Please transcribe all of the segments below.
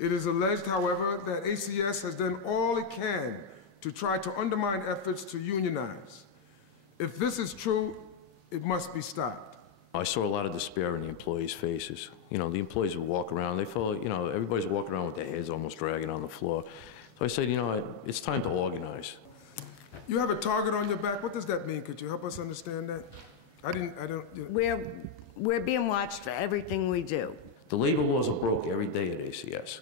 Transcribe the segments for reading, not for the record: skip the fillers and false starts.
It is alleged, however, that ACS has done all it can to try to undermine efforts to unionize. If this is true, it must be stopped. I saw a lot of despair in the employees' faces. You know, the employees would walk around, they felt, you know, everybody's walking around with their heads almost dragging on the floor. So I said, you know, it's time to organize. You have a target on your back. What does that mean? Could you help us understand that? I don't, you know. We're being watched for everything we do. The labor laws are broke every day at ACS.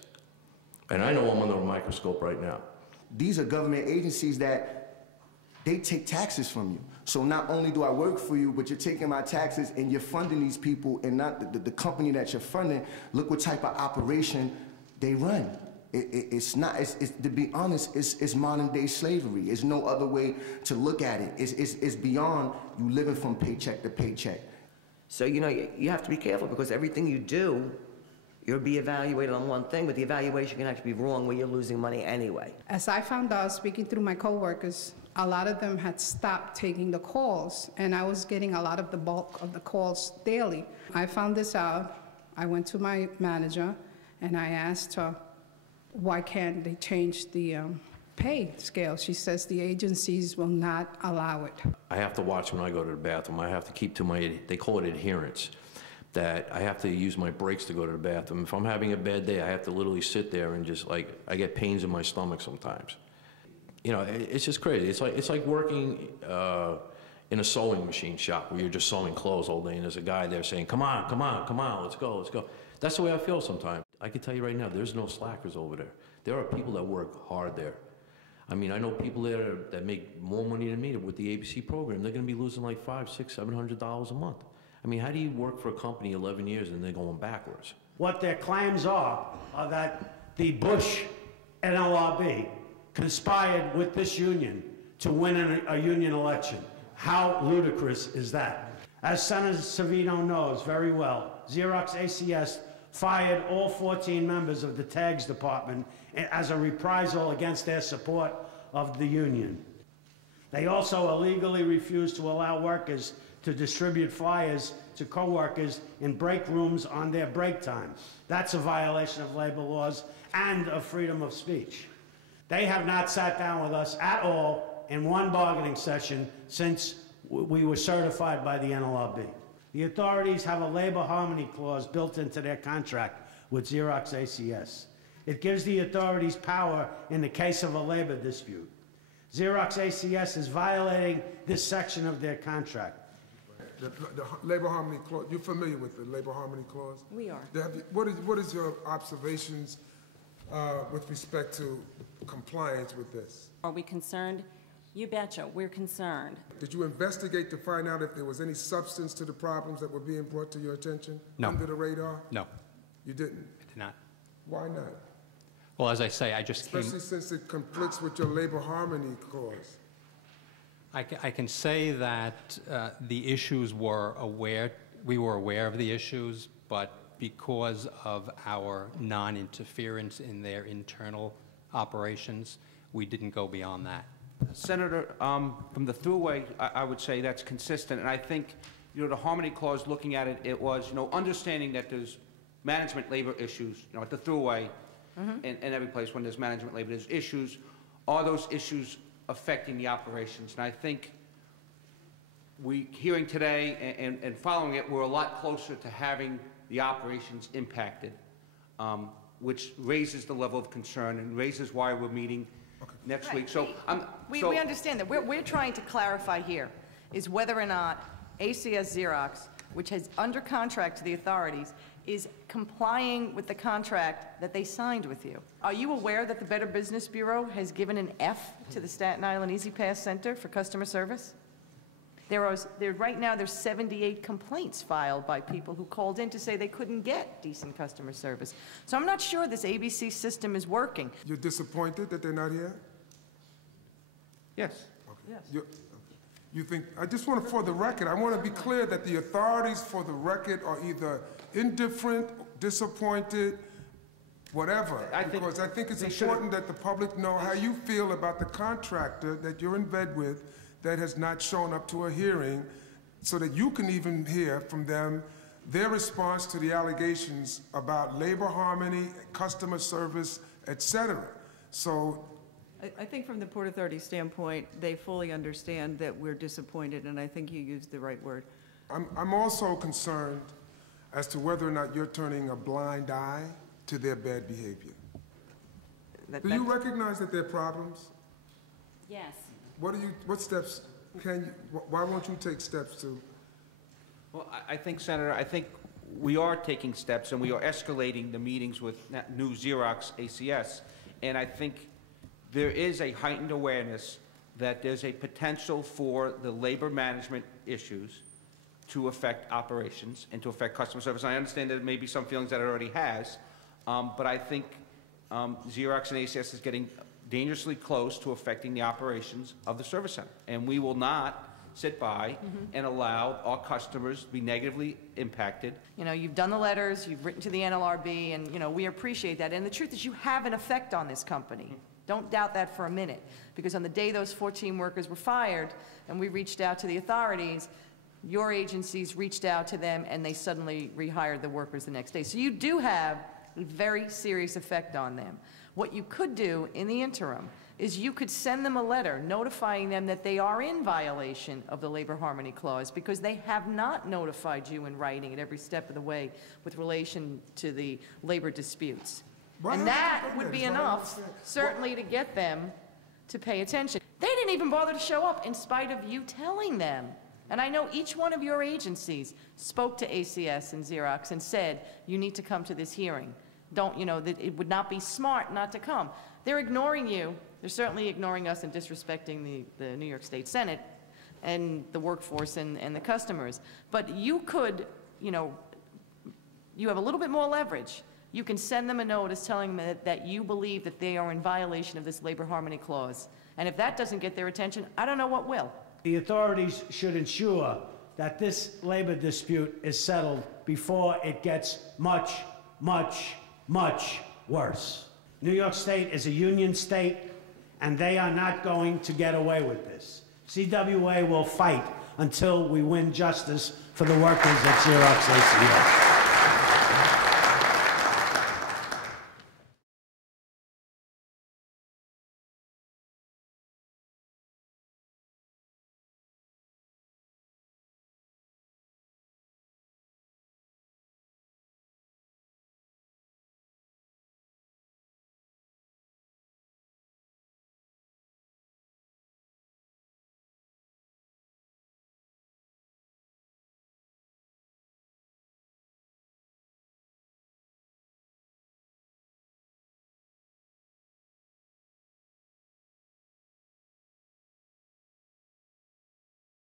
And I know I'm under a microscope right now. These are government agencies that they take taxes from you. So not only do I work for you, but you're taking my taxes and you're funding these people and not the company that you're funding. Look what type of operation they run. It's not, to be honest, it's modern day slavery. There's no other way to look at it. It's beyond you living from paycheck to paycheck. So, you know, you have to be careful because everything you do, you'll be evaluated on one thing, but the evaluation can actually be wrong where you're losing money anyway. As I found out, speaking through my coworkers, a lot of them had stopped taking the calls, and I was getting a lot of the bulk of the calls daily. I found this out. I went to my manager, and I asked her, why can't they change the pay scale? She says the agencies will not allow it. I have to watch when I go to the bathroom. I have to keep to my, they call it adherence, that I have to use my breaks to go to the bathroom. If I'm having a bad day, I have to literally sit there and just like, I get pains in my stomach sometimes. You know, it's just crazy. It's like working in a sewing machine shop where you're just sewing clothes all day and there's a guy there saying, come on, come on, come on, let's go, let's go. That's the way I feel sometimes. I can tell you right now, there's no slackers over there. There are people that work hard there. I mean, I know people there that make more money than me with the ABC program. They're gonna be losing like $500, $600, $700 a month. I mean, how do you work for a company 11 years and they're going backwards? What their claims are that the Bush NLRB conspired with this union to win a union election. How ludicrous is that? As Senator Savino knows very well, Xerox ACS fired all 14 members of the tags department as a reprisal against their support of the union. They also illegally refused to allow workers to distribute flyers to co-workers in break rooms on their break time. That's a violation of labor laws and of freedom of speech. They have not sat down with us at all in one bargaining session since we were certified by the NLRB. The authorities have a labor harmony clause built into their contract with Xerox ACS. It gives the authorities power in the case of a labor dispute. Xerox ACS is violating this section of their contract. The labor harmony clause, you're familiar with the labor harmony clause? We are. What is your observations with respect to compliance with this? Are we concerned? You betcha, we're concerned. Did you investigate to find out if there was any substance to the problems that were being brought to your attention? No. Under the radar? No. You didn't? I did not. Why not? Well, as I say, I just Especially since it conflicts with your labor harmony clause. I can say that the issues were aware, we were aware of the issues, but because of our non-interference in their internal operations, we didn't go beyond that. Senator, from the throughway, I would say that's consistent, and I think, you know, the harmony clause, looking at it, it was, you know, understanding that there's management labor issues, you know, at the throughway, in every place when there's management labor, there's issues. Are those issues affecting the operations? And I think hearing today and following it, we're a lot closer to having the operations impacted, which raises the level of concern and raises why we're meeting next week. So we understand that. We're trying to clarify here is whether or not ACS Xerox, which has under contract to the authorities, is complying with the contract that they signed with you. Are you aware that the Better Business Bureau has given an F to the Staten Island E-Z Pass Center for customer service? Right now, there's 78 complaints filed by people who called in to say they couldn't get decent customer service. So I'm not sure this ABC system is working. You're disappointed that they're not here? Yes. Okay. Yes. You think, I just want to, for the record, I want to be clear that the authorities, for the record, are either indifferent, disappointed, whatever. Because I think it's important that the public know how you feel about the contractor that you're in bed with that has not shown up to a hearing, so that you can even hear from them their response to the allegations about labor harmony, customer service, et cetera. So I think from the Port Authority standpoint, they fully understand that we're disappointed, and I think you used the right word. I'm also concerned as to whether or not you're turning a blind eye to their bad behavior. Do you recognize that there are problems? Yes. What steps why won't you take steps to? Well, I think, Senator, I think we are taking steps, and we are escalating the meetings with new Xerox ACS, and I think there is a heightened awareness that there's a potential for the labor management issues to affect operations and to affect customer service. And I understand that there may be some feelings that it already has, but I think Xerox and ACS is getting dangerously close to affecting the operations of the service center, and we will not sit by and allow our customers to be negatively impacted. You know, you've done the letters, you've written to the NLRB, and, you know, we appreciate that. And the truth is you have an effect on this company. Don't doubt that for a minute, because on the day those 14 workers were fired and we reached out to the authorities, your agencies reached out to them and they suddenly rehired the workers the next day. So you do have a very serious effect on them. What you could do in the interim is you could send them a letter notifying them that they are in violation of the Labor Harmony Clause because they have not notified you in writing at every step of the way with relation to the labor disputes. And that would be enough, certainly, to get them to pay attention. They didn't even bother to show up in spite of you telling them. And I know each one of your agencies spoke to ACS and Xerox and said, you need to come to this hearing. Don't, you know, that it would not be smart not to come. They're ignoring you. They're certainly ignoring us and disrespecting the New York State Senate and the workforce and the customers. But you could, you know, you have a little bit more leverage. You can send them a notice telling them that you believe that they are in violation of this Labor Harmony Clause. And if that doesn't get their attention, I don't know what will. The authorities should ensure that this labor dispute is settled before it gets much, much, much worse. New York State is a union state, and they are not going to get away with this. CWA will fight until we win justice for the workers at Xerox ACS.